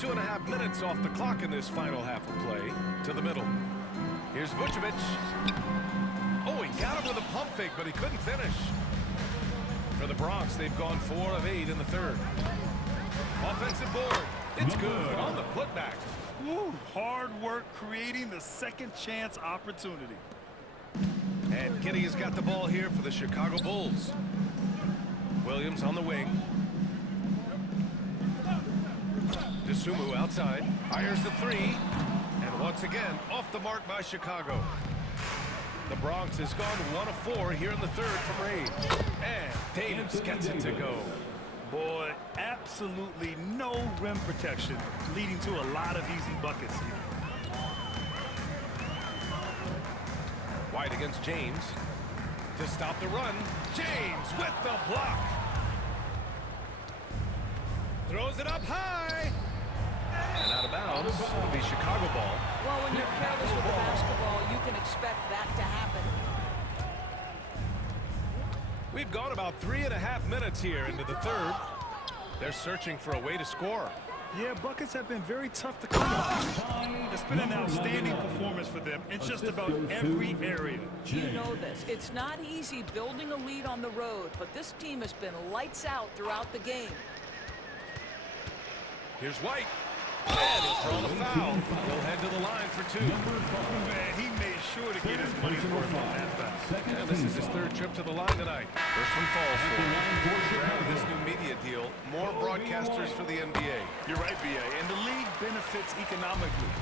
2.5 minutes off the clock in this final half of play. To the middle. Here's Vucevic. Oh, he got him with a pump fake, but he couldn't finish. For the Bronx, they've gone 4 of 8 in the third. Offensive board. It's good on the putback. Woo, hard work creating the second chance opportunity. And Giddey has got the ball here for the Chicago Bulls. Williams on the wing. Dosunmu outside. Fires the three. And once again, off the mark by Chicago. The Bronx has gone 1 of 4 here in the third from range. And Davis gets it to go. Boy, absolutely no rim protection, leading to a lot of easy buckets here. White against James. To stop the run. James with the block. Throws it up high. And out of bounds. It'll be Chicago ball. Well, when you're careless with the basketball, you can expect that to happen. We've gone about 3.5 minutes here into the third. They're searching for a way to score. Yeah, buckets have been very tough to come by. It's been an outstanding performance for them in just about every area. You know this. It's not easy building a lead on the road, but this team has been lights out throughout the game. Here's White. And he'll throw the foul. He'll head to the line for 2. Man, he made sure to get his money's worth on that foul. And this is his 3rd trip to the line tonight. First one falls for him. With this new media deal, more broadcasters for the NBA. You're right, B.A., and the league benefits economically.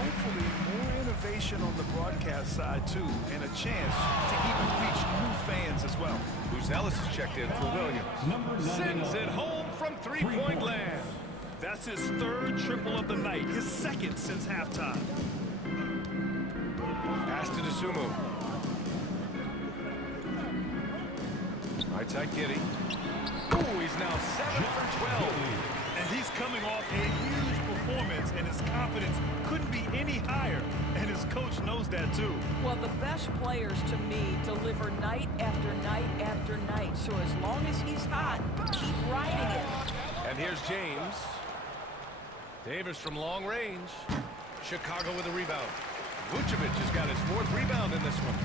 Hopefully, more innovation on the broadcast side, too, and a chance to even reach new fans as well. Buzelis is checked in for Williams. Sends it home from 3-point land. That's his 3rd triple of the night, his 2nd since halftime. Pass to Dosunmu. Right side Giddey. Oh, he's now 7 for 12. And he's coming off a huge performance, and his confidence couldn't be any higher. And his coach knows that, too. Well, the best players, to me, deliver night after night after night. So as long as he's hot, keep riding it. And here's James. Davis from long range. Chicago with a rebound. Vucevic has got his 4th rebound in this one.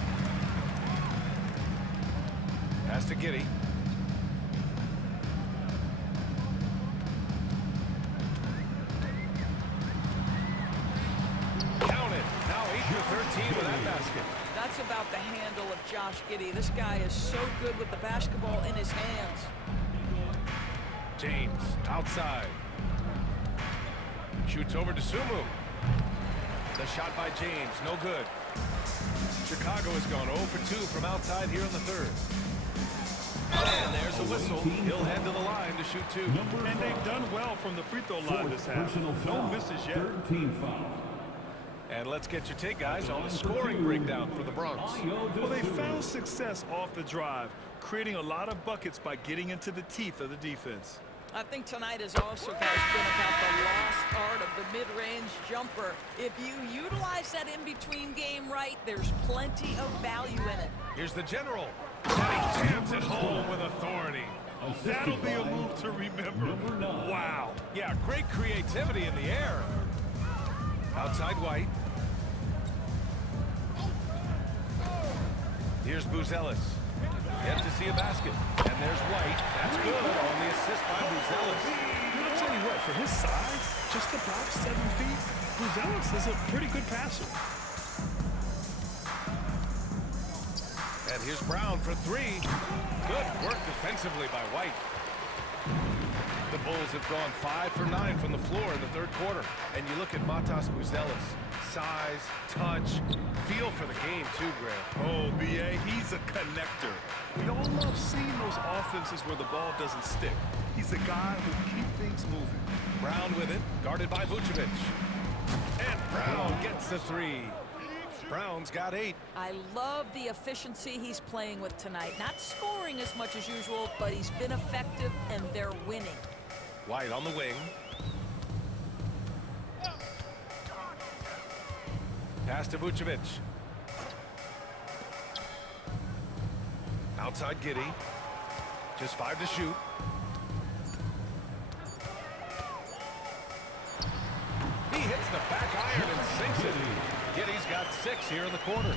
Pass to Giddey. Count it. Now 8 for 13 with that basket. That's about the handle of Josh Giddey. This guy is so good with the basketball in his hands. James outside. Shoots over to Sumu. The shot by James, no good. Chicago has gone 0 for 2 from outside here in the third. And there's a whistle. He'll head to the line to shoot 2. And they've done well from the free throw line this half. No misses yet. And let's get your take, guys, on the scoring breakdown for the Bronx. Well, they found success off the drive, creating a lot of buckets by getting into the teeth of the defense. I think tonight has also, guys, been about the lost art of the mid-range jumper. If you utilize that in-between game right, there's plenty of value in it. Here's the general. And he jams it home with authority. That'll be a move to remember. Wow. Yeah, great creativity in the air. Outside White. Here's Buzelis. Yet to see a basket. And there's White. That's good on the assist by Buzelis. I'll tell you what, for his size, just about 7 feet, Buzelis is a pretty good passer. And here's Brown for 3. Good work defensively by White. The Bulls have gone 5 for 9 from the floor in the third quarter. And you look at Matas Buzelis. Size, touch, feel for the game too, Grant. Oh, B.A., he's a connector. We all love seeing those offenses where the ball doesn't stick. He's a guy who keeps things moving. Brown with it, guarded by Vucevic. And Brown gets the 3. Brown's got 8. I love the efficiency he's playing with tonight. Not scoring as much as usual, but he's been effective, and they're winning. White on the wing. Pass to Vucevic. Outside Giddey. Just 5 to shoot. iron and sinks it. Giddy's got 6 here in the quarter.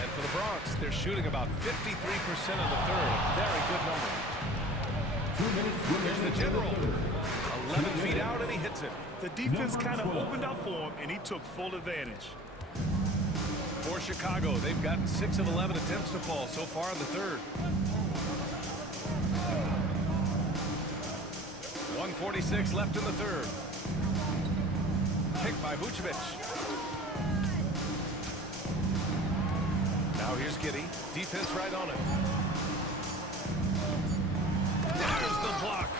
And for the Bronx, they're shooting about 53% in the third. A very good number. Here's the general. 11 feet out, and he hits it. The defense kind of opened up for him, and he took full advantage. For Chicago, they've gotten 6 of 11 attempts to fall so far in the third. 1:46 left in the third. Picked by Vucevic. Now here's Giddey. Defense right on it. There's the block.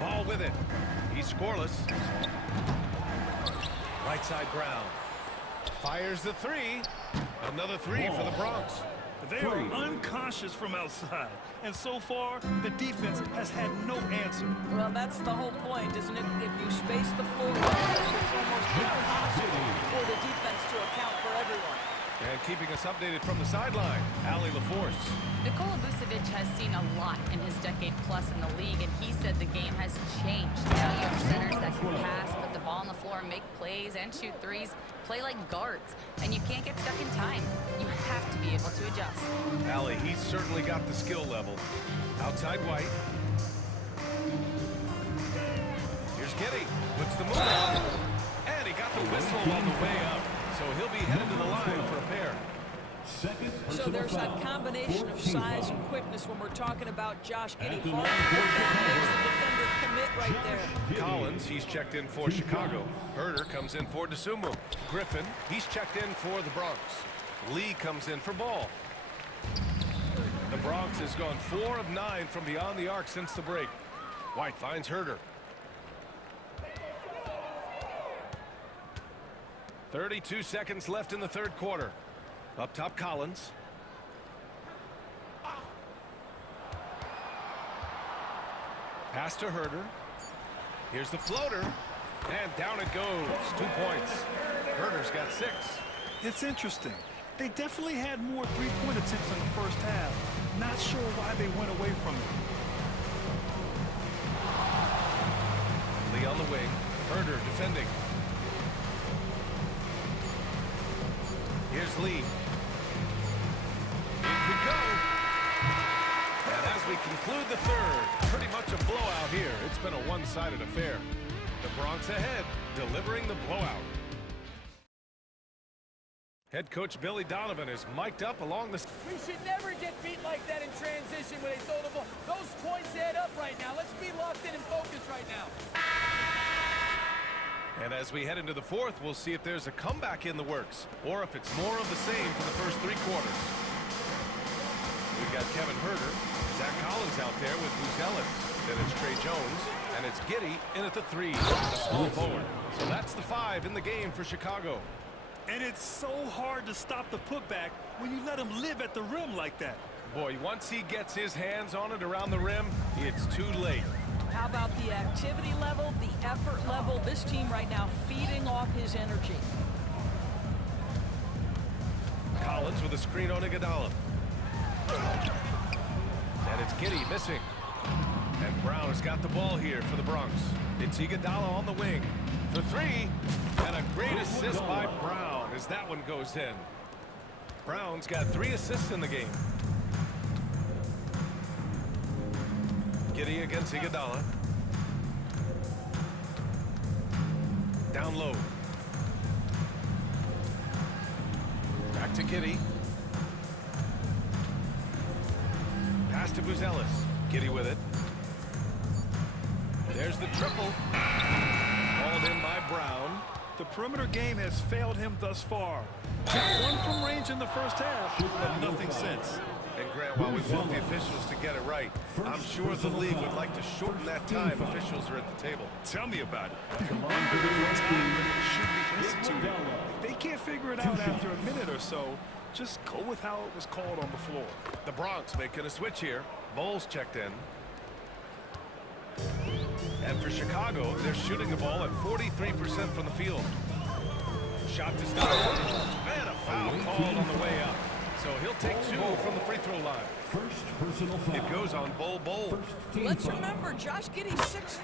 Ball with it. He's scoreless. Right side Brown. Fires the 3. Another 3 for the Bronx. They are unconscious from outside, and so far, the defense has had no answer. Well, that's the whole point, isn't it? If you space the floor well, it's almost impossible for the defense to account for everyone. And keeping us updated from the sideline, Allie LaForce. Nikola Vucevic has seen a lot in his decade plus in the league, and he said the game has changed. Now you have centers that can pass, put the ball on the floor, make plays, and shoot threes, play like guards, and you can't get stuck in time. You have to be able to adjust. Allie, he's certainly got the skill level. Outside White. Here's Giddey. Puts the move on. And he got the whistle on the way up. So he'll be headed to the line for a pair. So there's that combination of size and quickness when we're talking about Josh Giddey. Hard to defend, makes the defender commit right there. Collins, he's checked in for Chicago. Herder comes in for DeSumo. Griffin, he's checked in for the Bronx. Lee comes in for Ball. The Bronx has gone 4 of 9 from beyond the arc since the break. White finds Herder. 32 seconds left in the third quarter. Up top, Collins. Pass to Herder. Here's the floater. And down it goes. 2 points. Herder's got 6. It's interesting. They definitely had more three-point attempts in the first half. Not sure why they went away from it. Lee on the wing. Herder defending. Here's Lee. It could go. And as we conclude the third, pretty much a blowout here. It's been a one-sided affair. The Bronx ahead, delivering the blowout. Head coach Billy Donovan is mic'd up along the... We should never get beat like that in transition when they throw the ball. Those points add up right now. Let's be locked in and focused right now. And as we head into the fourth, we'll see if there's a comeback in the works or if it's more of the same for the first 3 quarters. We've got Kevin Herder, Zach Collins out there with Buzelis. Then it's Trey Jones, and it's Giddey in at the 3, a small forward. So that's the 5 in the game for Chicago. And it's so hard to stop the putback when you let him live at the rim like that. Boy, once he gets his hands on it around the rim, it's too late. How about the activity level, the effort level? This team right now feeding off his energy. Collins with a screen on Iguodala. And it's Giddey missing. And Brown has got the ball here for the Bronx. It's Iguodala on the wing. For 3. And a great assist by Brown as that one goes in. Brown's got 3 assists in the game. Giddey against Iguodala. Down low. Back to Giddey. Pass to Buzelis. Giddey with it. There's the triple. Hauled in by Brown. The perimeter game has failed him thus far. Got 1 from range in the first half, but nothing since. And Grant, while we want the officials to get it right, I'm sure the league would like to shorten that time officials are at the table. Tell me about it. Time should be instituted. If they can't figure it out after a minute or so, just go with how it was called on the floor. The Bronx making a switch here. Bowles checked in. And for Chicago, they're shooting the ball at 43% from the field. Shot to stop. And a foul called on the way up. So he'll take 2 from the free throw line. First personal foul. It goes on Bol Bol. Let's remember, Josh Giddey's 6'4",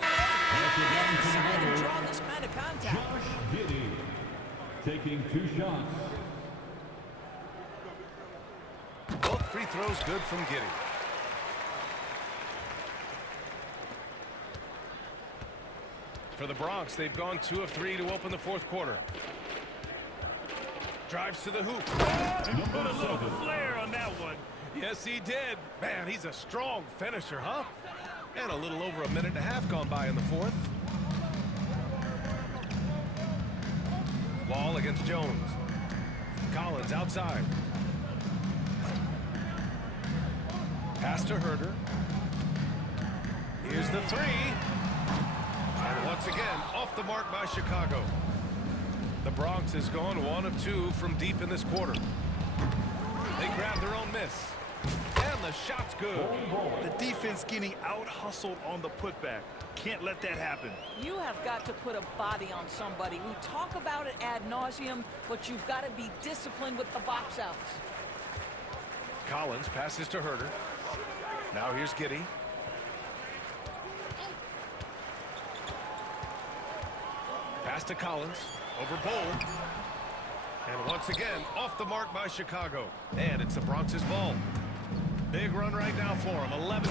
He can get inside and draw this kind of contact. Josh Giddey taking 2 shots. Both free throws good from Giddey. For the Bronx, they've gone 2 of 3 to open the fourth quarter. Drives to the hoop. He put a little flair on that one. Yes, he did. Man, he's a strong finisher, huh? And a little over a minute and a half gone by in the fourth. Wall against Jones. Collins outside. Pass to Herder. Here's the three. And once again, off the mark by Chicago. The Bronx has gone 1 of 2 from deep in this quarter. They grab their own miss. And the shot's good. The defense getting out-hustled on the putback. Can't let that happen. You have got to put a body on somebody. We talk about it ad nauseum, but you've got to be disciplined with the box outs. Collins passes to Herder. Now here's Giddey. Pass to Collins. Over Bowl. And once again, off the mark by Chicago. And it's the Bronx's ball. Big run right now for him. 11-2.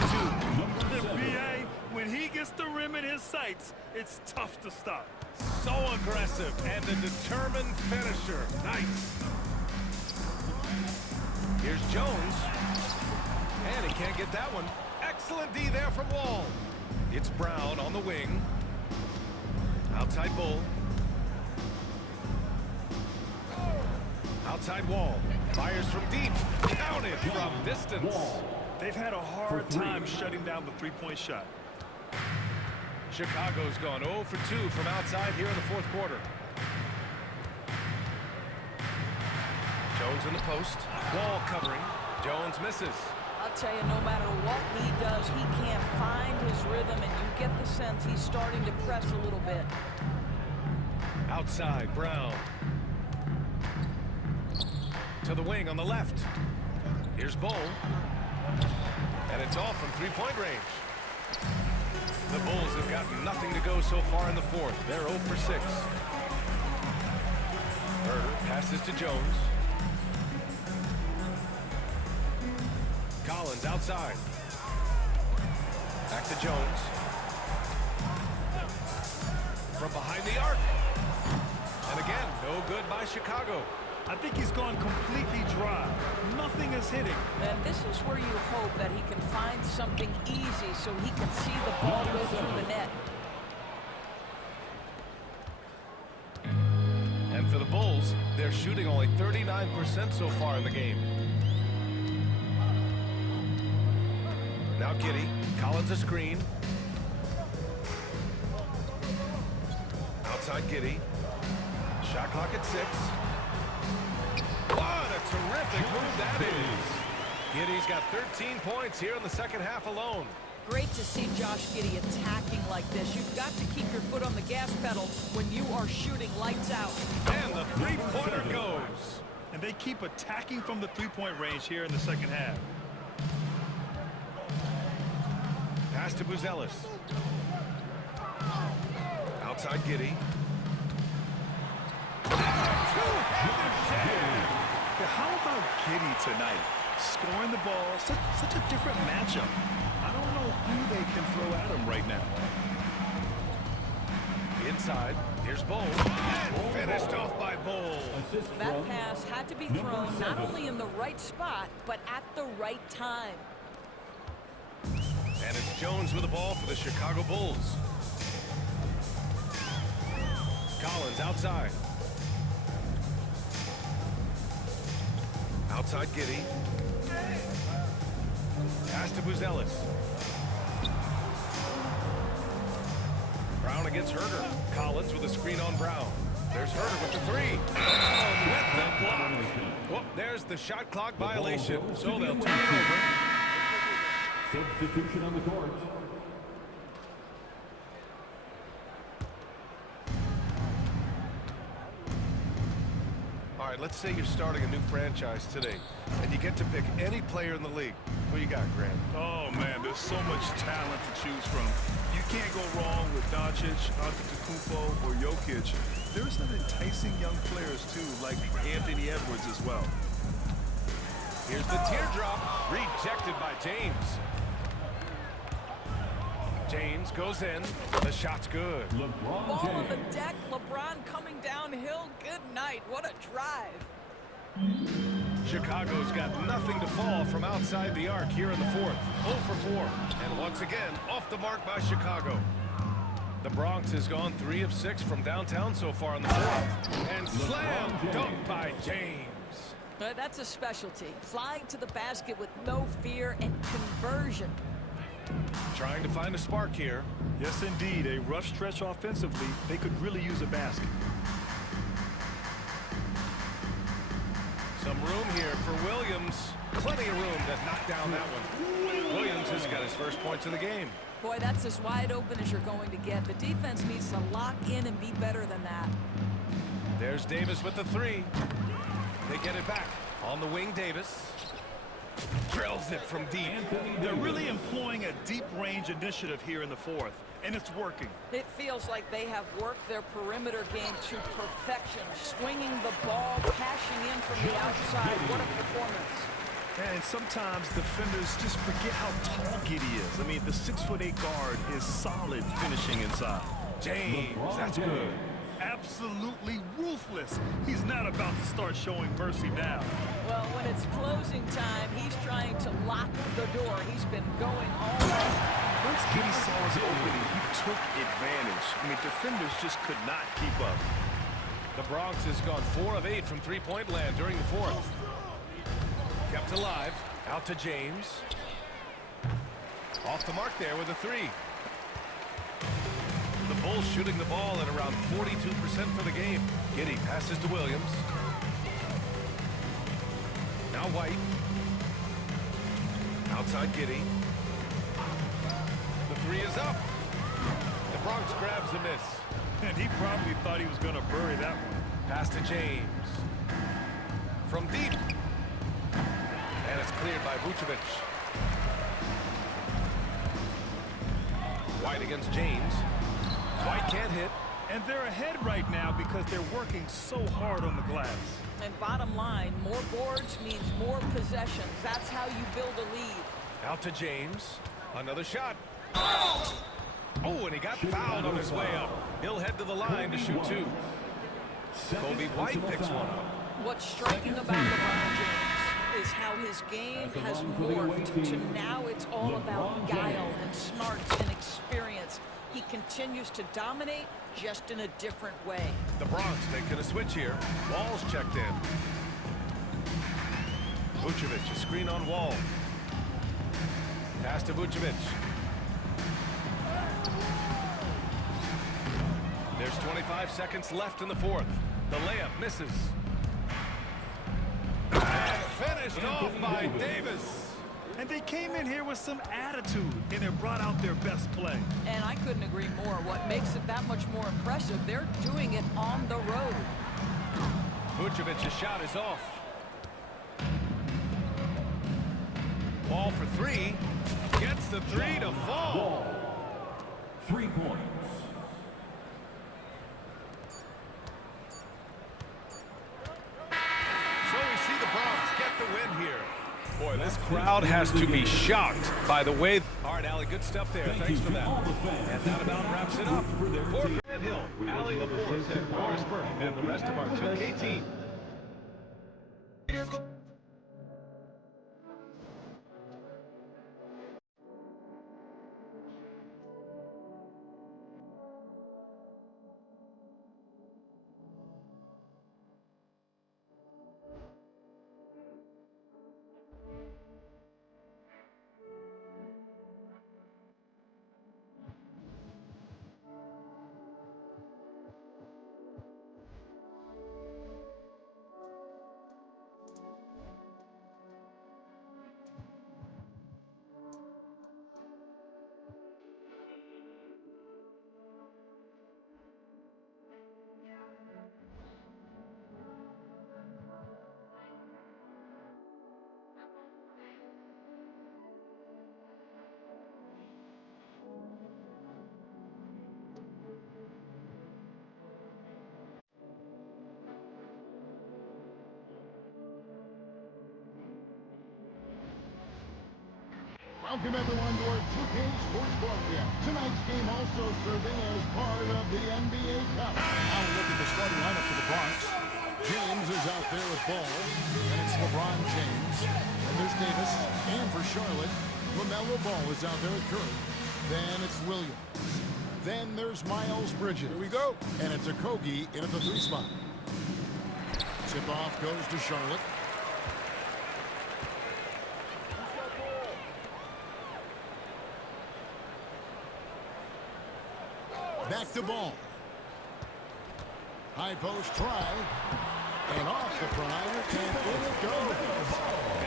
The BA, when he gets the rim in his sights, it's tough to stop. So aggressive and a determined finisher. Nice. Here's Jones. And he can't get that one. Excellent D there from Wall. It's Brown on the wing. Outside Bull. Outside Wall. Fires from deep. Counted from distance. They've had a hard time shutting down the three-point shot. Chicago's gone 0 for 2 from outside here in the fourth quarter. Jones in the post. Wall covering. Jones misses. I'll tell you, no matter what he does, he can't find his rhythm, and you get the sense he's starting to press a little bit. Outside, Brown. To the wing on the left. Here's Bull. And it's off from three-point range. The Bulls have gotten nothing to go so far in the fourth. They're 0 for 6. Herder passes to Jones. Collins outside. Back to Jones. From behind the arc. And again, no good by Chicago. I think he's gone completely dry. Nothing is hitting. And this is where you hope that he can find something easy so he can see the ball go through the net. And for the Bulls, they're shooting only 39% so far in the game. Now Giddey. Collins a screen. Outside Giddey. Shot clock at 6. What a terrific move that is. Giddey's got 13 points here in the second half alone. Great to see Josh Giddey attacking like this. You've got to keep your foot on the gas pedal when you are shooting lights out. And the three-pointer goes. And they keep attacking from the three-point range here in the second half. Pass to Buzelis. Outside Giddey. How about Giddey tonight? Scoring the ball, such a different matchup. I don't know who they can throw at him right now. Inside, here's Bull. And finished off by Bull. That pass had to be thrown not only in the right spot, but at the right time. And it's Jones with the ball for the Chicago Bulls. Collins outside. Outside Giddey. Pass to Buzelis. Brown against Herder. Collins with a screen on Brown. There's Herder with the three. With the block. Well, there's the shot clock violation. So they'll turn it over. Substitution on the court. All All right, let's say you're starting a new franchise today, and you get to pick any player in the league. Who you got, Grant? Oh, man, there's so much talent to choose from. You can't go wrong with Doncic, Antetokounmpo, or Jokic. There's some enticing young players, too, like Anthony Edwards as well. Here's the teardrop, rejected by James. James goes in. The shot's good. Ball on the deck. LeBron coming downhill. Good night. What a drive. Chicago's got nothing to fall from outside the arc here in the fourth. 0 for 4. And once again, off the mark by Chicago. The Bronx has gone 3 of 6 from downtown so far in the fourth. And slam dunk by James. But that's a specialty. Flying to the basket with no fear and conversion. Trying to find a spark here. Yes, indeed. A rough stretch offensively. They could really use a basket. Some room here for Williams. Plenty of room to knock down that one. Williams has got his first points of the game. Boy, that's as wide open as you're going to get. The defense needs to lock in and be better than that. There's Davis with the 3. They get it back. On the wing, Davis. Drills it from deep. They're really employing a deep-range initiative here in the fourth, and it's working. It feels like they have worked their perimeter game to perfection. Swinging the ball, cashing in from the outside. What a performance. And sometimes defenders just forget how tall Giddey is. I mean, the 6'8" guard is solid finishing inside. James, that's good. Absolutely ruthless. He's not about to start showing mercy now. Well, when it's closing time, he's trying to lock the door. He's been going all night. Once Giddey saw his opening, he took advantage. I mean, defenders just could not keep up. The Bronx has gone 4 of 8 from three-point land during the fourth. Kept alive. Out to James. Off the mark there with a 3. The Bulls shooting the ball at around 42% for the game. Giddey passes to Williams. Now White. Outside Giddey. The 3 is up. The Bronx grabs a miss. And he probably thought he was going to bury that one. Pass to James. From deep. And it's cleared by Vucevic. White against James. White can't hit. And they're ahead right now because they're working so hard on the glass. And bottom line, more boards means more possessions. That's how you build a lead. Out to James. Another shot. Oh, and he got fouled on his way up. He'll head to the line to shoot 2. Kobe White picks one up. What's striking about LeBron James is how his game has morphed to now it's all about guile and smarts and experience. He continues to dominate, just in a different way. The Bronx making a switch here. Wall's checked in. Vucevic, a screen on Wall. Pass to Vucevic. There's 25 seconds left in the fourth. The layup misses. And finished off by Davis. And they came in here with some attitude, and it brought out their best play. And I couldn't agree more. What makes it that much more impressive, they're doing it on the road. Vucevic's shot is off. Ball for 3. Gets the 3 to fall. 3 points. So we see the Bronx get the win here. Boy, this crowd has to be shocked by the way. All right, Allie, good stuff there. Thanks for that. And that about wraps it up. For Grant Hill, Allie Laporte, and Morris Burke, and the rest of our 2K team. Welcome everyone to our 2K Sports broadcast. Tonight's game also serving as part of the NBA Cup. Now we look at the starting lineup for the Bronx. James is out there with ball, and it's LeBron James. And there's Davis, and for Charlotte, LaMelo Ball is out there with Curry. Then it's Williams. Then there's Miles Bridges. Here we go. And it's Okogie in at the 3 spot. Tip off goes to Charlotte. Back to Ball. High post try. And off the front. And in it goes.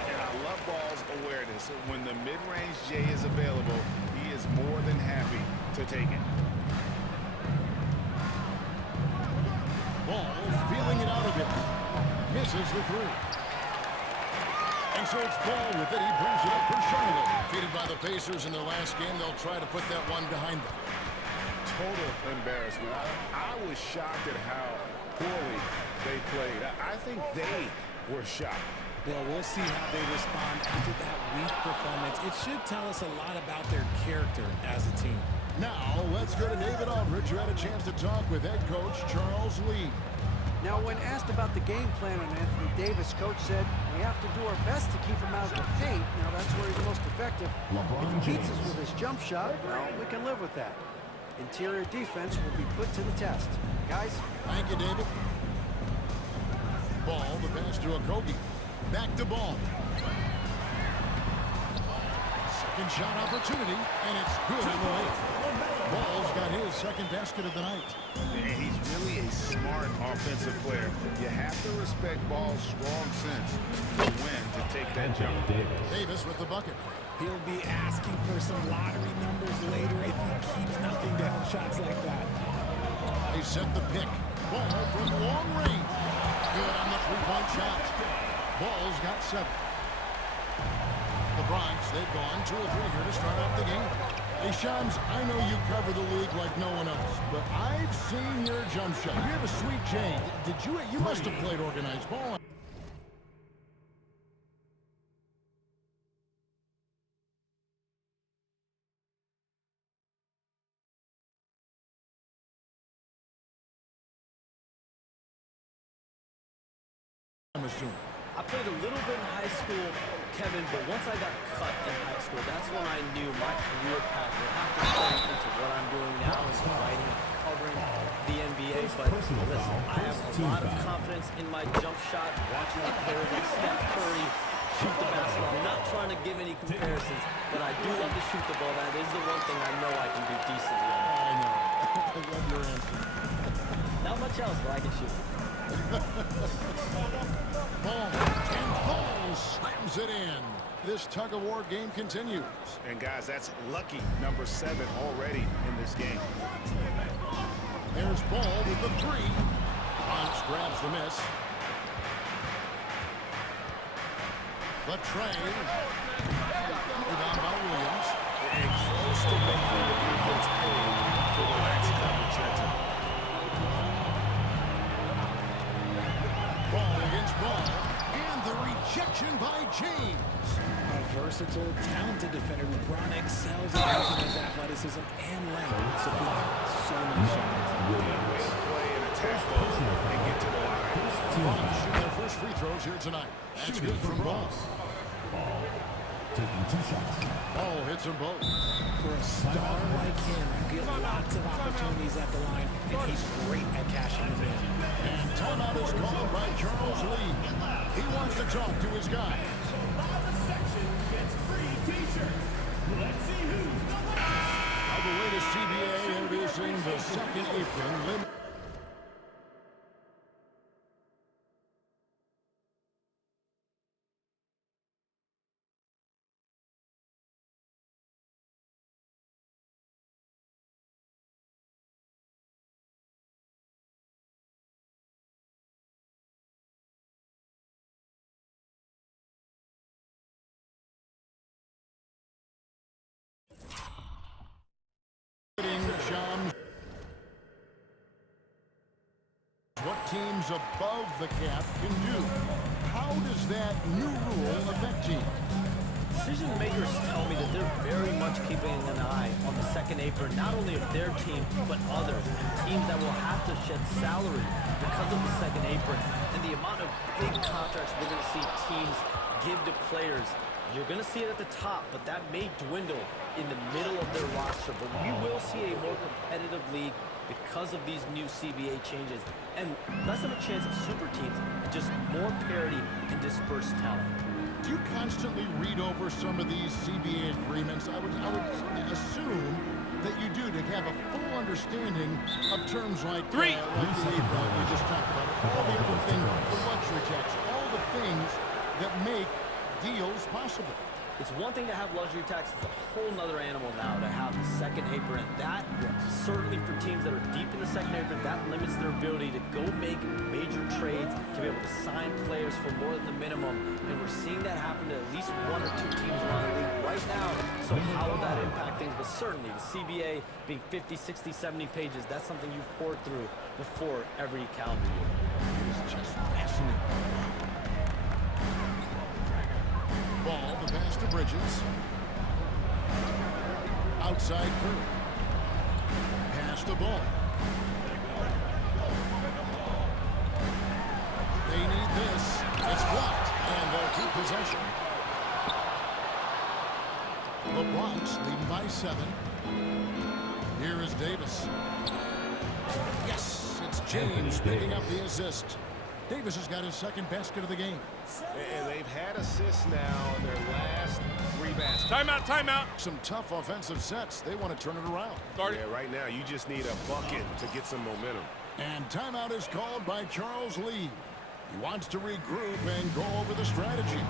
And I love Ball's awareness. When the mid-range J is available, he is more than happy to take it. Ball feeling it out a bit. Misses the 3. And so it's Ball with it. He brings it up for Charlotte. Defeated by the Pacers in their last game. They'll try to put that one behind them. Total embarrassment. I was shocked at how poorly they played. I think they were shocked. Well, we'll see how they respond after that weak performance. It should tell us a lot about their character as a team. Now, let's go to David Aldridge, who had a chance to talk with head coach Charles Lee. Now, when asked about the game plan on Anthony Davis, coach said, we have to do our best to keep him out of the paint. Now, that's where he's most effective. If he beats us with his jump shot, well, we can live with that. Interior defense will be put to the test. Guys? Thank you, David. Ball, the pass to Okogie. Back to Ball. Second shot opportunity, and it's good on the way. Ball's got his second basket of the night. And he's really a smart offensive player. You have to respect Ball's strong sense to win, to take that jump. Davis with the bucket. He'll be asking for some lottery numbers later if he keeps knocking down shots like that. They set the pick. Ball from long range. Good on the three-point shot. Ball's got 7. The Bronx, they've gone 2 or 3 here to start off the game. Hey, Shams, I know you cover the league like no one else, but I've seen your jump shot. You have a sweet chain. You must have played organized ball. I'm assuming. I played a little bit in high school, Kevin, but once I got cut in high school, that's when I knew my career path would have to turn into what I'm doing now, is writing, covering the NBA. But listen, I have a lot of confidence in my jump shot, watching the players like Steph Curry shoot the basketball. I'm not trying to give any comparisons, but I do love to shoot the ball. That is the one thing I know I can do decently on. I know. I love your answer. Not much else, but I can shoot. Ball, and Ball slams it in. This tug-of-war game continues. And guys, that's lucky number 7 already in this game. There's Ball with the 3. Bronx grabs the miss. The train. Rebound by Williams. And close to making the defense pay for the last coverage that time. Ball against Ball. And the rejection by James. A versatile, talented defender, LeBron excels at using his athleticism and length to block so many shots. Play and attack ball and get to the line. Bronx shoot their first free throws here tonight. That's good from Ball. Taking 2 shots. Ball hits them both. For a star like him, you get lots of opportunities at the line, and he's great at cashing them in. And timeout is called by Charles Lee. He wants to talk to his guys. Now the latest CBA introducing the second apron limit. Shams. What teams above the cap can do. How does that new rule affect teams? decision makers tell me that they're very much keeping an eye on the second apron, not only of their team, but others, and teams that will have to shed salary because of the second apron. And the amount of big contracts we're going to see teams give to players, you're going to see it at the top, but that may dwindle in the middle of their roster. But we will see a more competitive league because of these new CBA changes, and less of a chance of super teams, and just more parity and dispersed talent. Do you constantly read over some of these CBA agreements? I would assume that you do, to have a full understanding of terms like the apron we just talked about, all the other things, the luxury tax, all the things that make deals possible. It's one thing to have luxury tax. It's a whole nother animal now to have the second apron. And that, certainly for teams that are deep in the second apron, that limits their ability to go make major trades, to be able to sign players for more than the minimum. And we're seeing that happen to at least one or two teams around the league right now. So how will that impact things? But certainly the CBA being 50, 60, 70 pages, that's something you pour through before every calendar year. It is just fascinating. Ball, the pass to Bridges. Outside Curry. Pass the ball. They need this. It's blocked, and they'll keep possession. The Bronx leading by 7. Here is Davis. Yes, it's James picking up the assist. Davis has got his second basket of the game. And they've had assists now in their last 3 baskets. Timeout, timeout. Some tough offensive sets. They want to turn it around. Yeah, right now you just need a bucket to get some momentum. And timeout is called by Charles Lee. He wants to regroup and go over the strategy.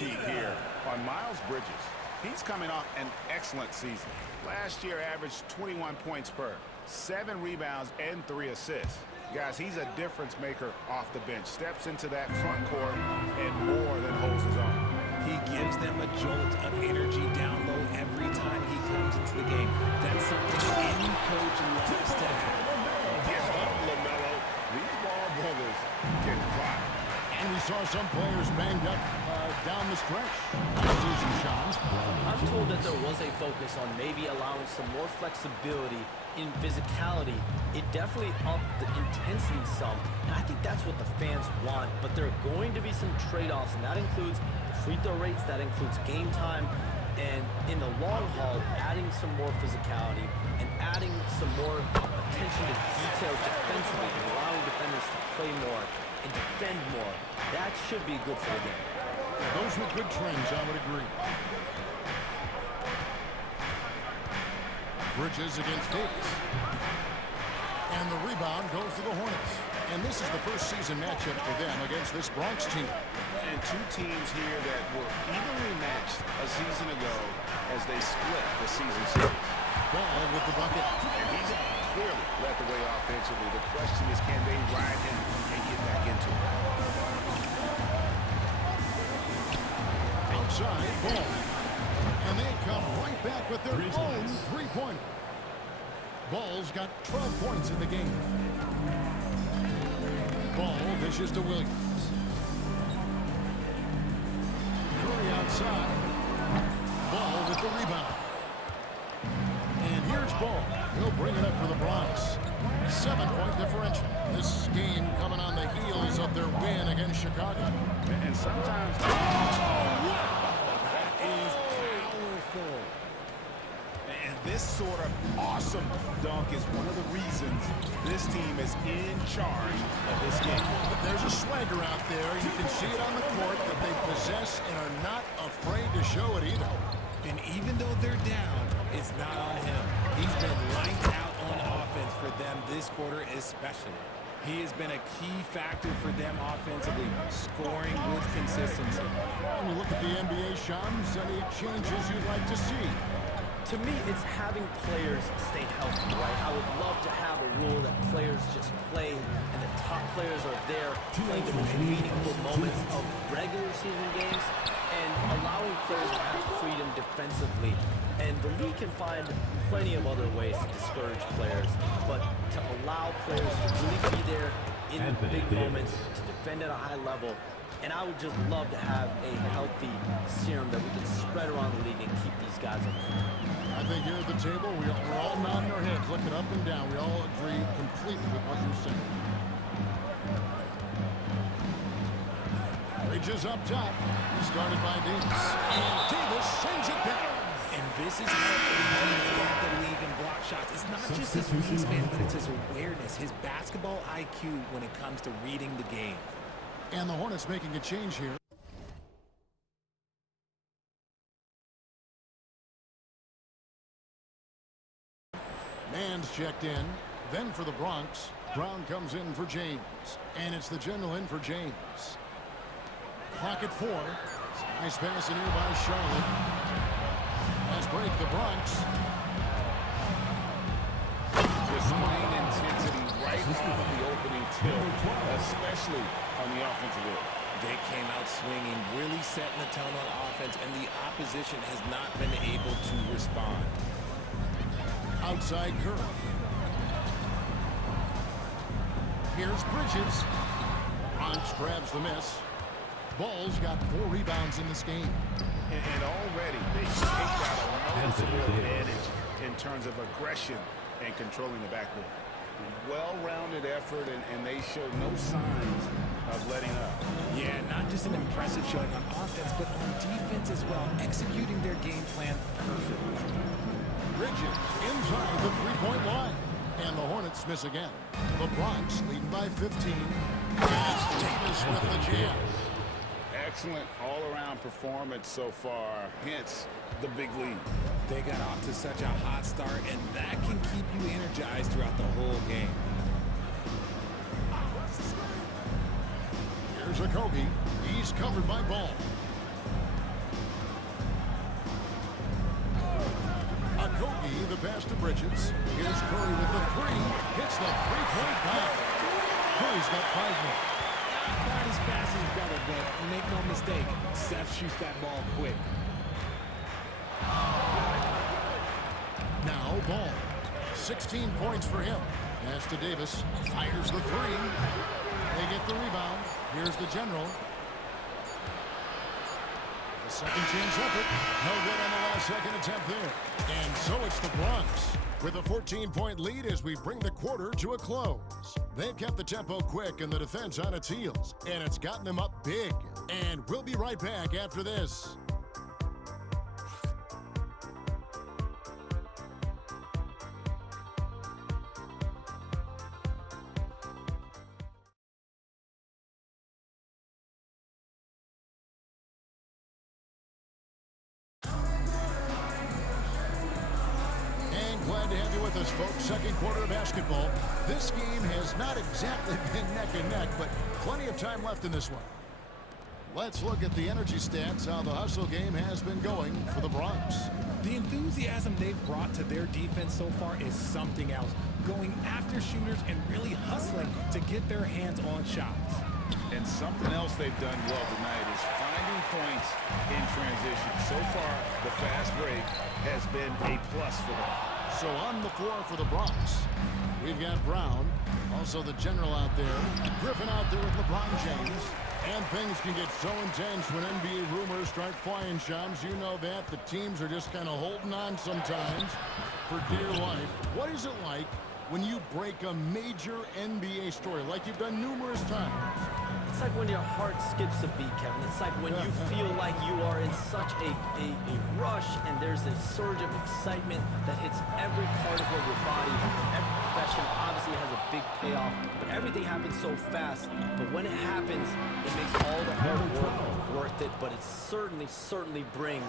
Sheet here on Miles Bridges. He's coming off an excellent season. Last year averaged 21 points per, 7 rebounds and 3 assists. Guys, he's a difference maker off the bench. Steps into that front court and more than holds his own. He gives them a jolt of energy down low every time he comes into the game. That's something any coach loves to have. Get up, LaMelo. These ball brothers can fly. And we saw some players banged up down the stretch. Season shots. I'm told that there was a focus on maybe allowing some more flexibility in physicality. It definitely upped the intensity some, and I think that's what the fans want. But there are going to be some trade-offs, and that includes the free throw rates, that includes game time, and in the long haul, adding some more physicality and adding some more attention to detail defensively and allowing defenders to play more and defend more. That should be good for the game. Those were good trends, I would agree. Bridges against Davis. And the rebound goes to the Hornets. And this is the first season matchup for them against this Bronx team. And 2 teams here that were evenly matched a season ago as they split the season series. Ball with the bucket. And he's clearly led the way offensively. The question is, can they ride him and get back into it? Outside ball. And they come right back with their own three-pointer. Ball's got 12 points in the game. Ball dishes to Williams. Curry outside. Ball with the rebound. And here's Ball. He'll bring it up for the Bronx. 7-point differential. This game coming on the heels of their win against Chicago. And sometimes... And this sort of awesome dunk is one of the reasons this team is in charge of this game. There's a swagger out there. You can see it on the court that they possess and are not afraid to show it either. And even though they're down, it's not on him. He's been lights out on offense for them this quarter especially. He has been a key factor for them offensively, scoring with consistency. When you look at the NBA, Shams, any changes you'd like to see? To me, it's having players stay healthy, right? I would love to have a rule that players just play and the top players are there playing the most meaningful moments of regular season games and allowing players to have freedom defensively. And the league can find plenty of other ways to discourage players, but to allow players to really be there in the big moments, to defend at a high level. And I would just love to have a healthy serum that we can spread around the league and keep these guys up. I think here at the table, we're all nodding our heads, looking up and down. We all agree completely with what you're saying. Bridges up top. He started by Davis. And Davis sends it down. And this is how AD led the league in block shots. It's not just his wingspan, but it's his awareness, his basketball IQ when it comes to reading the game. And the Hornets making a change here. Mann's checked in. Then for the Bronx, Brown comes in for James. And it's the general in for James. Clock at 4. Nice pass in here by Charlotte. Let's break the Bronx. Displaying intensity right off the opening tilt, especially on the offensive end. They came out swinging, really setting the tone on offense, and the opposition has not been able to respond. Outside Curry. Here's Bridges. Bronx grabs the miss. Ball's got 4 rebounds in this game. And already they've taken out a noticeable advantage in terms of aggression and controlling the backboard. Well-rounded effort, and they show no signs of letting up. Yeah, not just an impressive showing on offense, but on defense as well, executing their game plan perfectly. Bridges inside the three-point line. And the Hornets miss again. The Bronx leading by 15. As Davis with the jam. Excellent all-around performance so far, hence the big lead. They got off to such a hot start, and that can keep you energized throughout the whole game. Here's Okogie. He's covered by Ball. Okogie, the pass to Bridges. Here's Curry with the 3. Hits the three-point foul. Curry's got 5 more. Not as fast as brother, but make no mistake, Seth shoots that ball quick. Now Ball. 16 points for him. Pass to Davis. Fires the 3. They get the rebound. Here's the general. The second chance effort. No good on the last second attempt there. And so it's the Bronx with a 14-point lead as we bring the quarter to a close. They've kept the tempo quick and the defense on its heels, and it's gotten them up big. And we'll be right back after this. Glad to have you with us, folks. Second quarter of basketball. This game has not exactly been neck and neck, but plenty of time left in this one. Let's look at the energy stats, how the hustle game has been going for the Bronx. The enthusiasm they've brought to their defense so far is something else. Going after shooters and really hustling to get their hands on shots. And something else they've done well tonight is finding points in transition. So far, the fast break has been a plus for them. So on the floor for the Bronx, we've got Brown, also the general out there, Griffin out there with LeBron James. And things can get so intense when NBA rumors start flying, Shams. You know that. The teams are just kind of holding on sometimes for dear life. What is it like when you break a major NBA story like you've done numerous times? It's like when your heart skips a beat, Kevin. It's like when you feel like you are in such a rush and there's a surge of excitement that hits every particle of your body. Every profession obviously has a big payoff, but everything happens so fast. But when it happens, it makes all the hard work worth it, but it certainly brings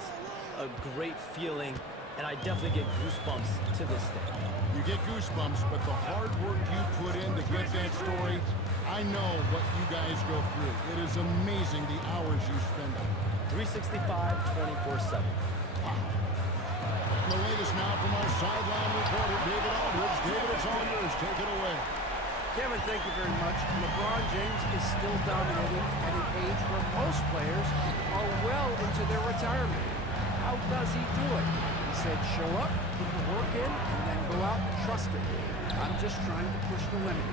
a great feeling, and I definitely get goosebumps to this day. You get goosebumps, but the hard work you put in to get that story, I know what you guys go through. It is amazing the hours you spend on it. 365, 24/7. Wow. The latest from our sideline reporter, David Aldridge. David, it's all yours. Take it away. Kevin, thank you very much. LeBron James is still dominating at an age where most players are well into their retirement. How does he do it? He said, show up, put the work in, and then go out and trust it. I'm just trying to push the limit.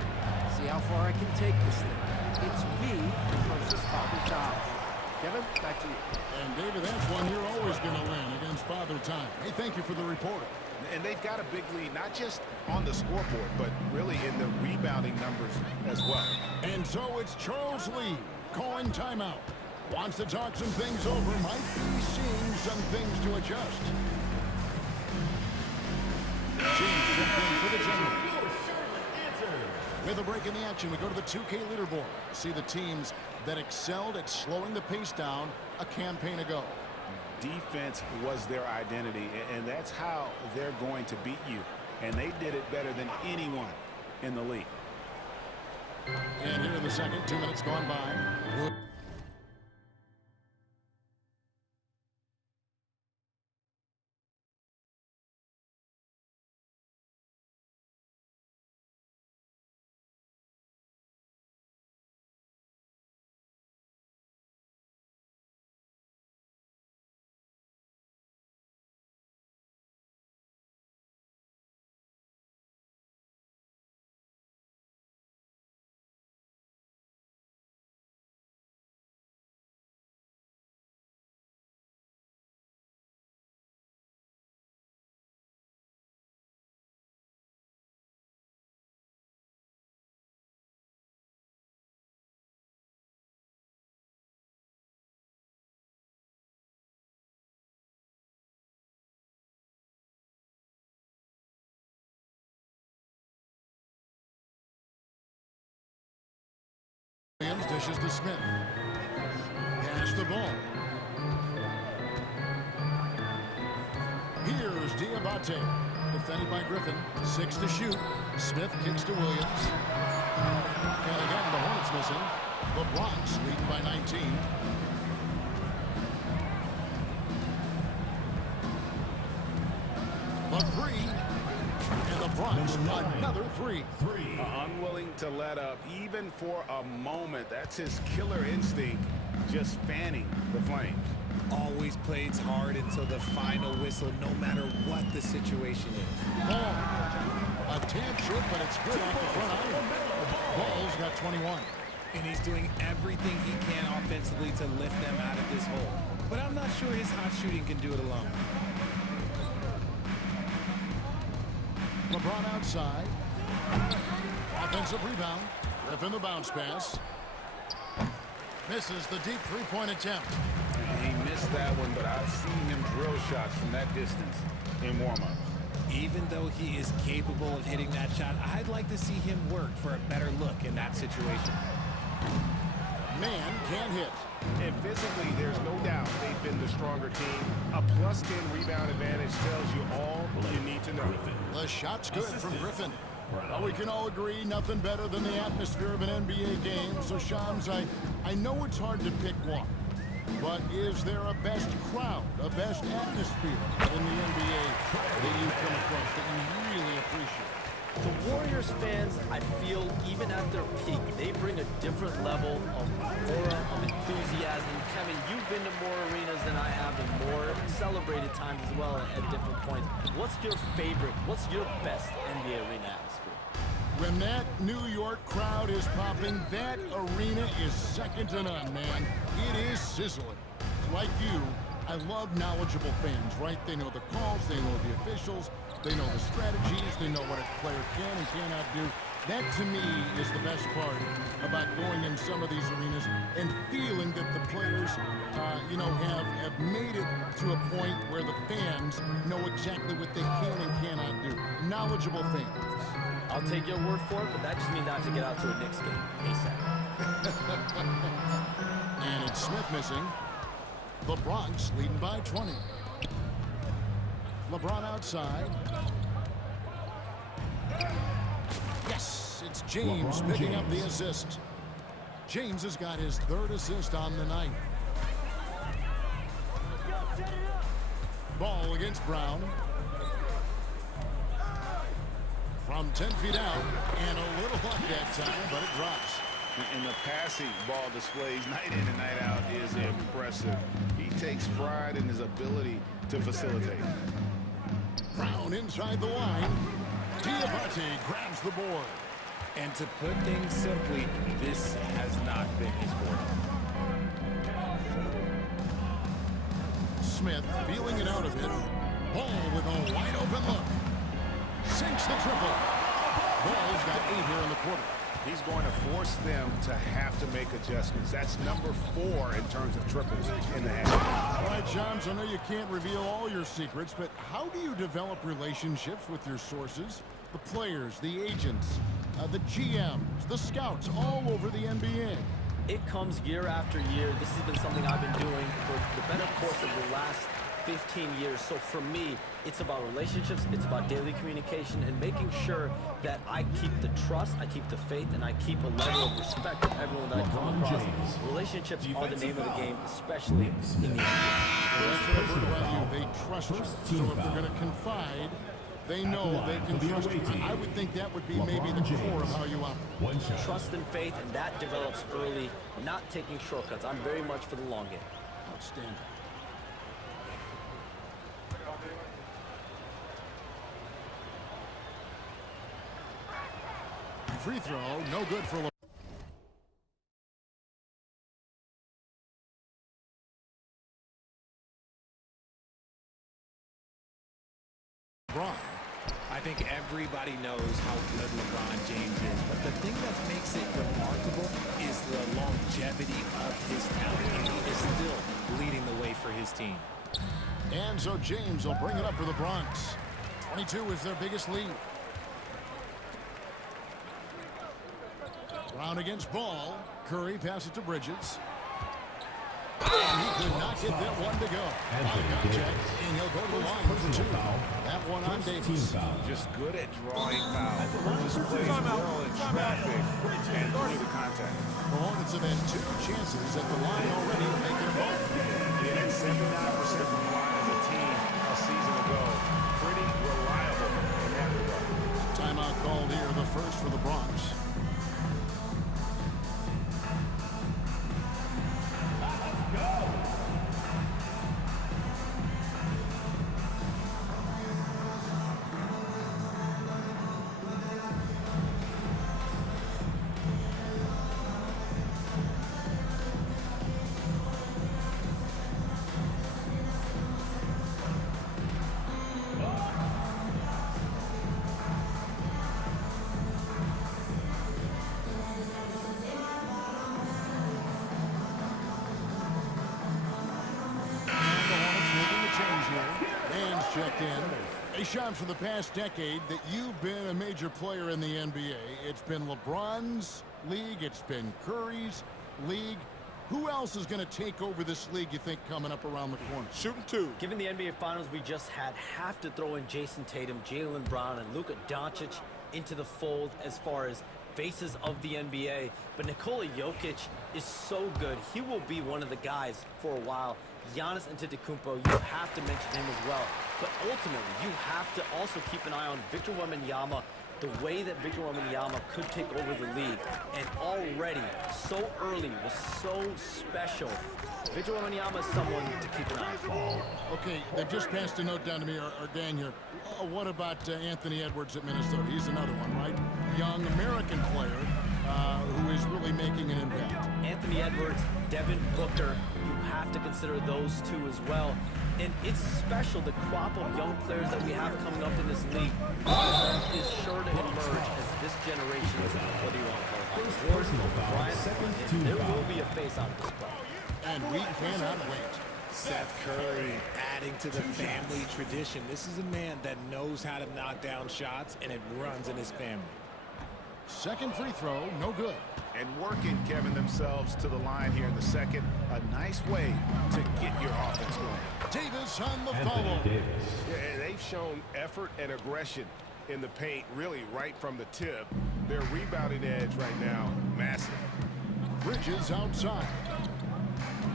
See how far I can take this thing. It's me versus Father Time. Kevin, back to you. And David, that's one you're always going to win against Father Time. Hey, thank you for the report. And they've got a big lead, not just on the scoreboard, but really in the rebounding numbers as well. And so it's Charles Lee calling timeout. Wants to talk some things over, might be seeing some things to adjust. James checked in for the General. With a break in the action, we go to the 2K leaderboard. See the teams that excelled at slowing the pace down a campaign ago. Defense was their identity, and that's how they're going to beat you. And they did it better than anyone in the league. And here in the second, 2 minutes gone by. Williams dishes to Smith. Pass the ball. Here's Diabate. Defended by Griffin. 6 to shoot. Smith kicks to Williams. And again, the Hornets missing. The Bronx leading by 19. A three. And the Bronx another three. Unwilling to let up even for a moment. That's his killer instinct, just fanning the flames. Always plays hard until the final whistle, no matter what the situation is. Ball. A tad short, but it's good off the front iron. Ball's got 21. And he's doing everything he can offensively to lift them out of this hole. But I'm not sure his hot shooting can do it alone. LeBron outside. Offensive rebound. Griffin the bounce pass. Misses the deep three-point attempt. He missed that one, but I've seen him drill shots from that distance in warm-ups. Even though he is capable of hitting that shot, I'd like to see him work for a better look in that situation. Man can't hit. And physically, there's no doubt they've been the stronger team. A +10 rebound advantage tells you all you need to know. The shot's good from Griffin. Well, we can all agree nothing better than the atmosphere of an NBA game. So, Shams, I know it's hard to pick one. But is there a best crowd, a best atmosphere in the NBA that you've come across that you really appreciate? The Warriors fans, I feel, even at their peak, they bring a different level of aura, of enthusiasm. Kevin, you've been to more arenas than I have and more celebrated times as well at different points. What's your favorite, what's your best NBA arena atmosphere? When that New York crowd is popping, that arena is second to none, man. It is sizzling. Like you, I love knowledgeable fans, right? They know the calls, they know the officials, they know the strategies, they know what a player can and cannot do. That, to me, is the best part about going in some of these arenas and feeling that the players, have made it to a point where the fans know exactly what they can and cannot do. Knowledgeable fans. I'll take your word for it, but that just means I have to get out to a Knicks game ASAP. And it's Smith missing. The Bronx leading by 20. LeBron outside. Yes, it's James picking up the assist. James has got his third assist on the night. Ball against Brown. From 10 feet out, and a little luck that time, but it drops. And the passing ball displays night in and night out is impressive. He takes pride in his ability to facilitate. Brown inside the line. Diabate grabs the board. And to put things simply, this has not been his quarter. Smith feeling it out of it. Ball with a wide open look. Sinks the triple. Ball's got 8 here in the quarter. He's going to force them to have to make adjustments. That's number 4 in terms of triples in the half. All right, Johns, I know you can't reveal all your secrets, but how do you develop relationships with your sources? The players, the agents, the GMs, the scouts all over the NBA. It comes year after year. This has been something I've been doing for the better course of the last 15 years. So for me, it's about relationships, it's about daily communication, and making sure that I keep the trust, I keep the faith, and I keep a level of respect of everyone that I come across. Relationships are the name of the game, especially in the NBA. They trust you. So if they're going to confide, they know they can trust you. I would think that would be maybe the core of how you operate. Trust and faith, and that develops early, not taking shortcuts. I'm very much for the long game. Outstanding. Free throw, no good for LeBron. I think everybody knows how good LeBron James is, but the thing that makes it remarkable is the longevity of his talent, and he is still leading the way for his team. And so James will bring it up for the Bronx. 22 is their biggest lead. Brown against Ball. Curry passes to Bridges. And he could not get that one to go. Out of contact, and he'll go to the line for 2. That one on Davis. Just good at drawing fouls. Just plays well in traffic and through the contact. The Hornets have had 2 chances at the line already, making them both. Yeah, 79% from the line as a team a season ago. Pretty reliable in that regard. Timeout called here, the first for the Bronx. Checked in. Hey, Sean, for the past decade that you've been a major player in the NBA, it's been LeBron's league, it's been Curry's league. Who else is going to take over this league, you think, coming up around the corner? Shooting 2. Given the NBA Finals we just had, have to throw in Jason Tatum, Jaylen Brown, and Luka Doncic into the fold as far as faces of the NBA. But Nikola Jokic is so good. He will be one of the guys for a while. Giannis Antetokounmpo, you have to mention him as well. But ultimately, you have to also keep an eye on Victor Wembanyama, the way that Victor Wembanyama could take over the league. And already, so early, was so special. Victor Wembanyama is someone to keep an eye on. Okay, they've just passed a note down to me, our gang here. What about Anthony Edwards at Minnesota? He's another one, right? Young American player who is really making an impact. Anthony Edwards, Devin Booker, you have to consider those two as well. And it's special, the crop of young players that we have coming up in this league. One of them is sure to emerge as this generation, what do you want to call it? Jordan, Bryant, and there will be a face out of this club. And we cannot wait. Seth Curry adding to the family tradition. This is a man that knows how to knock down shots, and it runs in his family. Second free throw, no good. And working, Kevin, themselves to the line here in the second. A nice way to get your offense going. Davis on the follow. Yeah, they've shown effort and aggression in the paint, really right from the tip. Their rebounding edge right now, massive. Bridges outside.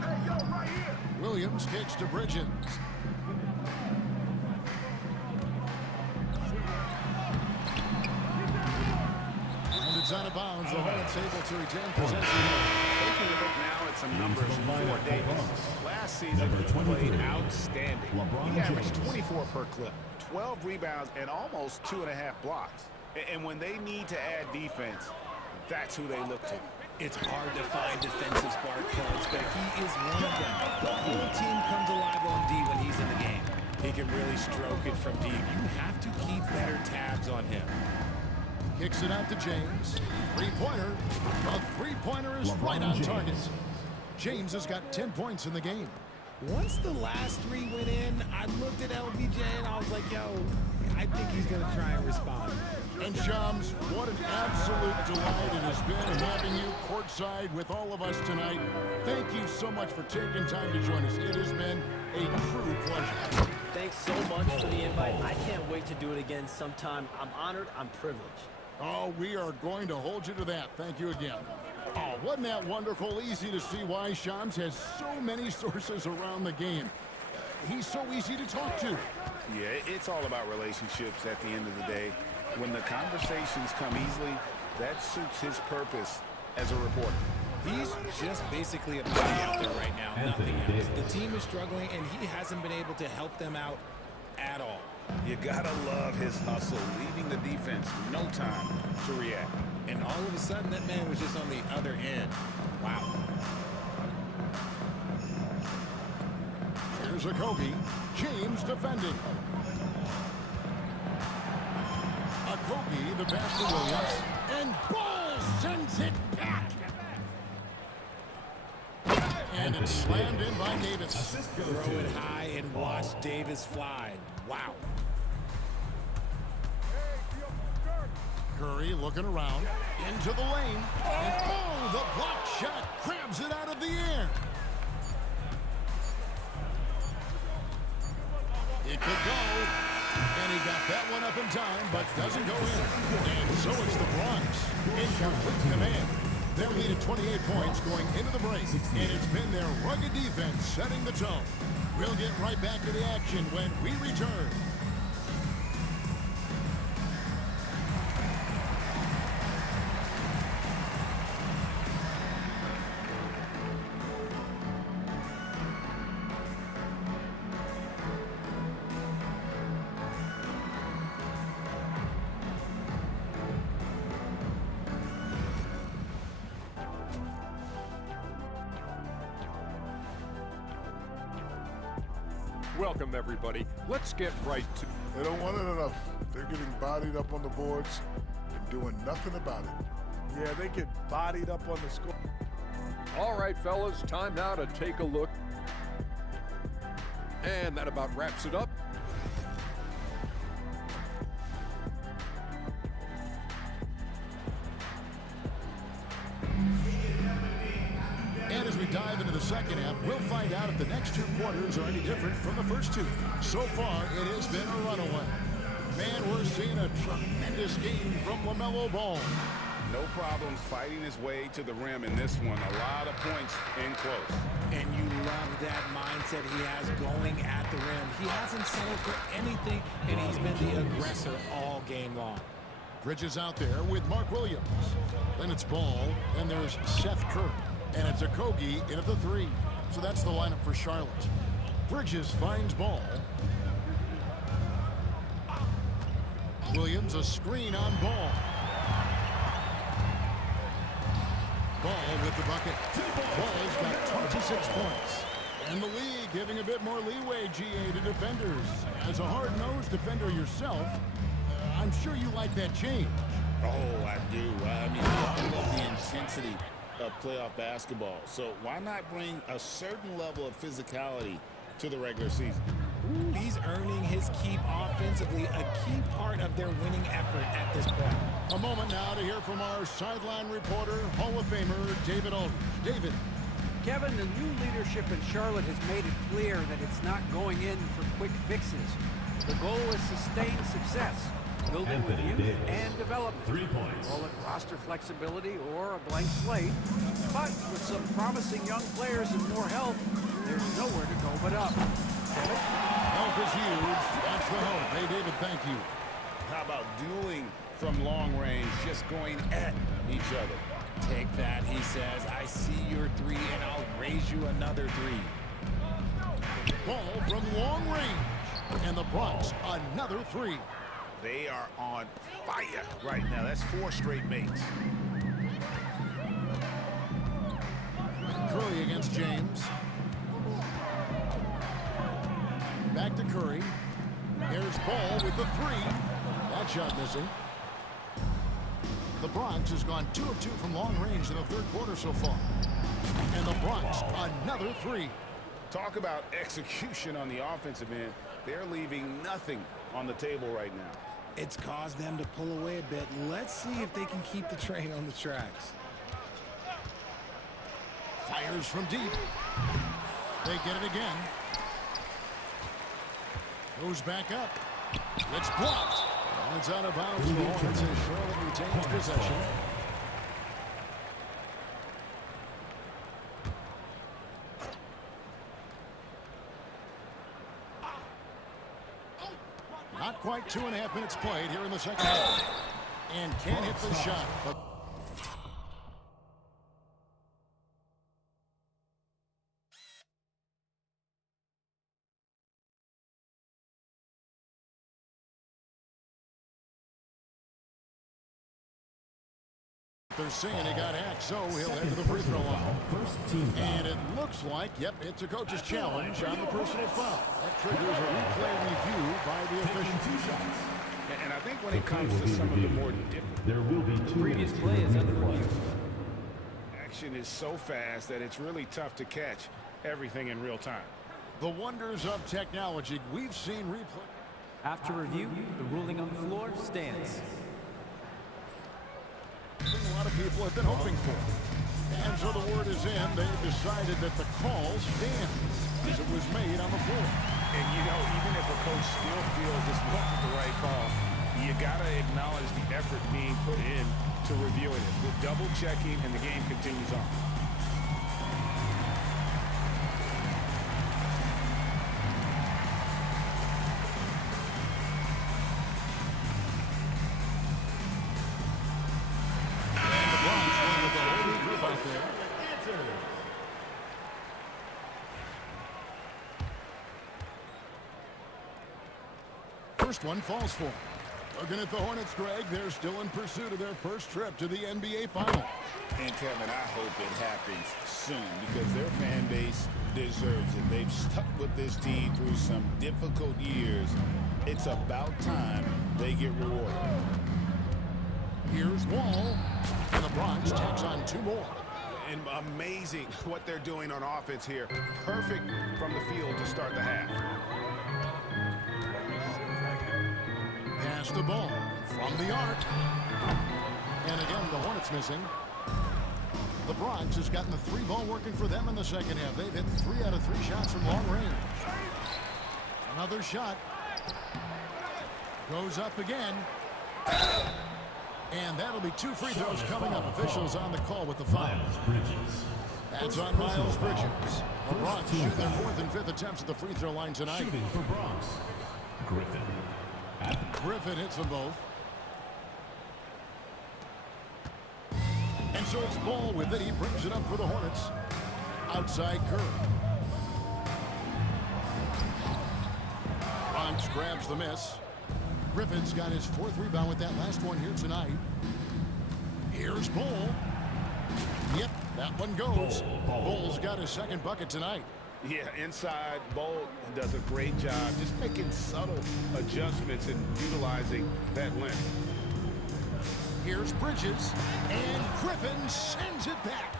Hey, yo, right here. Williams kicks to Bridges. is out of bounds. The Hornets able to retain possession. Taking a look now at some numbers for Davis. Last season, he played outstanding. He averaged 24 per clip, 12 rebounds, and almost 2.5 blocks. And when they need to add defense, that's who they look to. It's hard to find defensive spark plugs, but he is one of them. The whole team comes alive on D when he's in the game. He can really stroke it from deep. You have to keep better tabs on him. Kicks it out to James. Three-pointer. The three-pointer is right on target. James has got 10 points in the game. Once the last three went in, I looked at LBJ and I was like, yo, I think he's going to try and respond. And Shams, what an absolute delight it has been having you courtside with all of us tonight. Thank you so much for taking time to join us. It has been a true pleasure. Thanks so much for the invite. I can't wait to do it again sometime. I'm honored. I'm privileged. Oh, we are going to hold you to that. Thank you again. Oh, wasn't that wonderful? Easy to see why Shams has so many sources around the game. He's so easy to talk to. Yeah, it's all about relationships at the end of the day. When the conversations come easily, that suits his purpose as a reporter. He's just basically a body out there right now, nothing else. The team is struggling, and he hasn't been able to help them out at all. You gotta love his hustle, leaving the defense no time to react. And all of a sudden, that man was just on the other end. Wow. Here's a Kobe. James defending. A Kobe, the pass to Williams. And Ball sends it back. And it's slammed in by Davis. Throw it high and watch Davis fly. Wow. Curry looking around. Into the lane. And oh, the block shot grabs it out of the air. It could go. And he got that one up in time, but doesn't go in. And so it's the Bronx in complete command. They're leading 28 points going into the break. And it's been their rugged defense setting the tone. We'll get right back to the action when we return. Welcome, everybody. Let's get right to... They don't want it enough. They're getting bodied up on the boards and doing nothing about it. Yeah, they get bodied up on the score. All right, fellas, time now to take a look. And that about wraps it up. And as we dive into the second half, we'll find out if the next two quarters are any different from the first two. So far, it has been a runaway. Man, we're seeing a tremendous game from LaMelo Ball. No problems fighting his way to the rim in this one. A lot of points in close. And you love that mindset he has going at the rim. He hasn't settled for anything, and he's been the aggressor all game long. Bridges out there with Mark Williams. Then it's Ball, and there's Seth Curry. And it's a Kogi in at the three. So that's the lineup for Charlotte. Bridges finds Ball. Williams a screen on Ball. Ball with the bucket. Ball's got 26 points. And the league giving a bit more leeway, GA, to defenders. As a hard-nosed defender yourself, I'm sure you like that change. Oh, I do. I mean, I love the intensity of playoff basketball. So why not bring a certain level of physicality to the regular season? Ooh, he's earning his keep offensively, a key part of their winning effort at this point. A moment now to hear from our sideline reporter, Hall of Famer David Aldridge. David. Kevin, the new leadership in Charlotte has made it clear that it's not going in for quick fixes. The goal is sustained success, building with youth and development. 3 points. Call it roster flexibility or a blank slate. But with some promising young players and more help, there's nowhere to go but up. Help is huge. That's the hope. Hey, David, thank you. How about dueling from long range, just going at each other. Take that, he says. I see your three, and I'll raise you another three. Ball from long range. And the Bronx, another three. They are on fire right now. That's 4 straight makes. Curry against James. Back to Curry. There's Ball with the three. That shot missing. The Bronx has gone 2 of 2 from long range in the third quarter so far. And the Bronx, another three. Talk about execution on the offensive end. They're leaving nothing on the table right now. It's caused them to pull away a bit. Let's see if they can keep the train on the tracks. Fires from deep. They get it again. Goes back up. It's blocked. And it's out of bounds. The Hornets as Charlotte retains possession. Not quite 2.5 minutes played here in the second half. And can't hit the shot. But they're saying he got hacked, so he'll head to the free throw line. And it looks like, yep, it's a coach's challenge on the personal foul. That triggers a replay review by the official. And I think when it comes to some of the more different, The previous play is underway. action is so fast that it's really tough to catch everything in real time. The wonders of technology. We've seen replay. After review, the ruling on the floor stands. A lot of people have been hoping for. And so the word is in. They've decided that the call stands as it was made on the floor. And, you know, even if a coach still feels this wasn't the right call, you got to acknowledge the effort being put in to reviewing it. With double checking, and the game continues on. First one falls for him. Looking at the Hornets, Greg, they're still in pursuit of their first trip to the NBA Finals. And, Kevin, I hope it happens soon because their fan base deserves it. They've stuck with this team through some difficult years. It's about time they get rewarded. Here's Wall, and the Bronx takes on 2 more. And amazing what they're doing on offense here. Perfect from the field to start the half. Pass the ball from the arc. And again, the Hornets missing. The Bronx has gotten the 3 ball working for them in the second half. They've hit 3 out of 3 shots from long range. Another shot. Goes up again. And that'll be 2 free throws coming up. Officials on the call with the foul. That's on Miles Bridges. The Bronx shoot their 4th and 5th attempts at the free throw line tonight. Shooting for Bronx, Griffin. Griffin hits them both. And so it's Ball with it. He brings it up for the Hornets. Outside Curry. Bronx grabs the miss. Griffin's got his 4th rebound with that last one here tonight. Here's Ball. Yep, that one goes. Bull's got his 2nd bucket tonight. Yeah, inside, Bolt does a great job just making subtle adjustments and utilizing that length. Here's Bridges, and Griffin sends it back.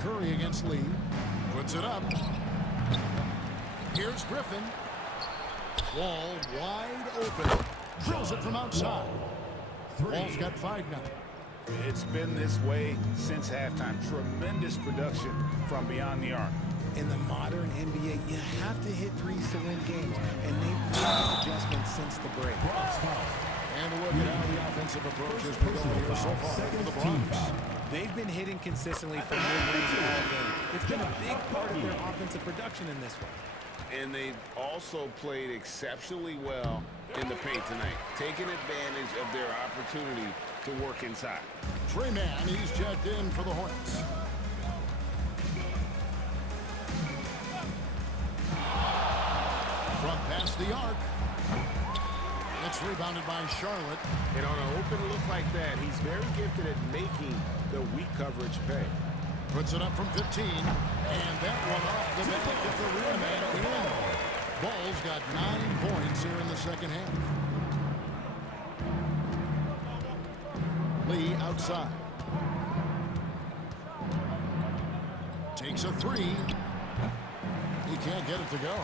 Curry against Lee. Puts it up. Here's Griffin. Wall wide open. Drills it from outside. Wall's got 5 now. It's been this way since halftime. Tremendous production from beyond the arc. In the modern NBA, you have to hit threes to win games, and they've made adjustments since the break. And a look at how the offensive approach has been going here so far for the Bronx. They've been hitting consistently from mid-range all game. It's been a big part of their offensive production in this one. And they've also played exceptionally well in the paint tonight, taking advantage of their opportunity to work inside. Tre Mann, he's checked in for the Hornets. From past the arc. It's rebounded by Charlotte. And on an open look like that, he's very gifted at making the weak coverage pay. Puts it up from 15. And that one off the back of the rear man in. Ball's got 9 points here in the second half. Lee outside. Takes a 3. He can't get it to go.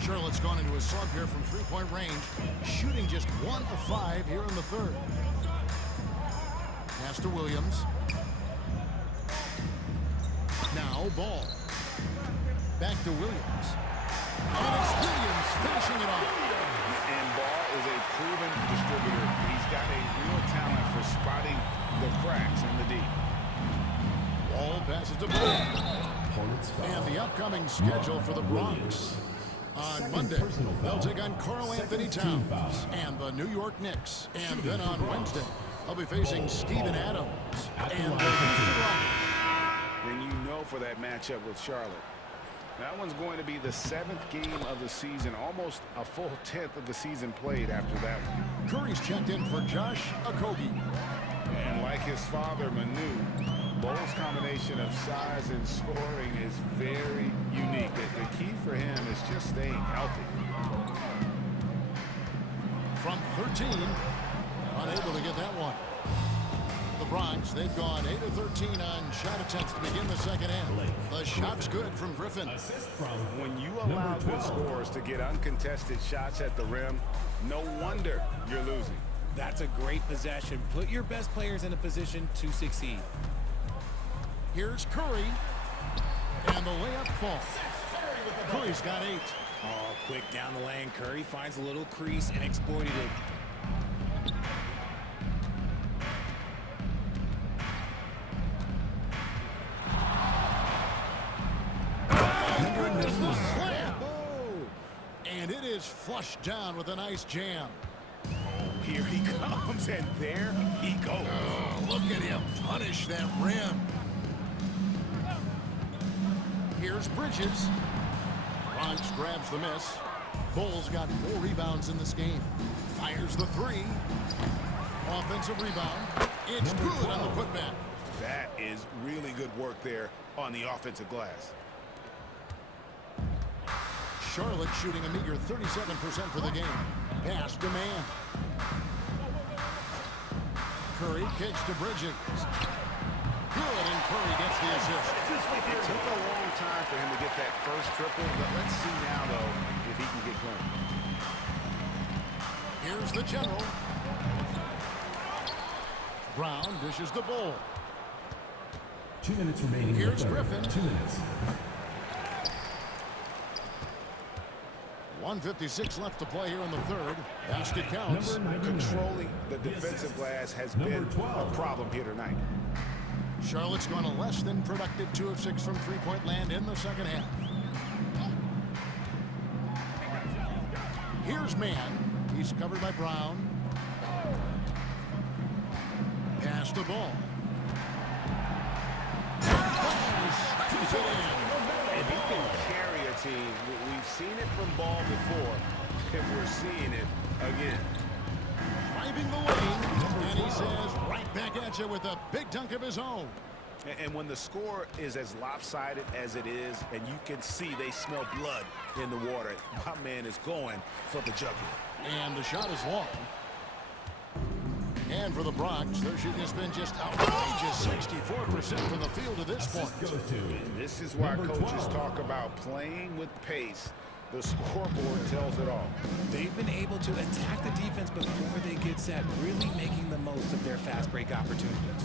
Charlotte's gone into a slump here from three-point range, shooting just 1 of 5 here in the third. Pass to Williams. Now Ball. Back to Williams. And it's Williams finishing it off. And Ball is a proven distributor. He's got a real talent for spotting the cracks in the D. Ball passes to Ball. And the upcoming schedule for the Bronx. On Monday, they'll take on Karl Anthony Towns and the New York Knicks. And then on Wednesday, they'll be facing Steven Adams and the Houston Rockets. And you know for that matchup with Charlotte. That one's going to be the 7th game of the season, almost a full 10th of the season played after that one. Curry's checked in for Josh Okogie. And like his father, Manu, Ball's combination of size and scoring is very unique. The key for him is just staying healthy. From 13, unable to get that one. The Bronx, they've gone 8 of 13 on shot attempts to begin the second half. The shot's good from Griffin. When you allow good scorers to get uncontested shots at the rim, no wonder you're losing. That's a great possession. Put your best players in a position to succeed. Here's Curry. And the layup falls. Curry's got 8. Oh, quick down the lane. Curry finds a little crease and exploited it. And it is flushed down with a nice jam. Here he comes, and there he goes. Oh, look at him punish that rim. Here's Bridges. Bronx grabs the miss. Bull's got 4 rebounds in this game. Fires the 3. Offensive rebound. It's good on the putback. That is really good work there on the offensive glass. Charlotte shooting a meager 37% for the game. Pass to Mann. Curry kicks to Bridges. Good, and Curry gets the assist. It took a long time for him to get that first triple, but let's see now, though, if he can get going. Here's the general. Brown dishes the Bull. 2 minutes remaining. Here's Griffin. 2 minutes. 1:56 left to play here in the third. Basket counts. Controlling the defensive glass has been a problem here tonight. Charlotte's gone a less than productive 2 of 6 from three-point land in the second half. Here's Mann. He's covered by Brown. Pass the ball. Scoops it in. And he can carry a team. We've seen it from Ball before, and we're seeing it again. Driving the lane, and he says right back at you with a big dunk of his own. And when the score is as lopsided as it is, and you can see they smell blood in the water, my man is going for the jugular. And the shot is long. And for the Bronx, their shooting has been just outrageous, 64% from the field to this point. And this is why coaches talk about playing with pace. The scoreboard tells it all. They've been able to attack the defense before they get set, really making the most of their fast break opportunities.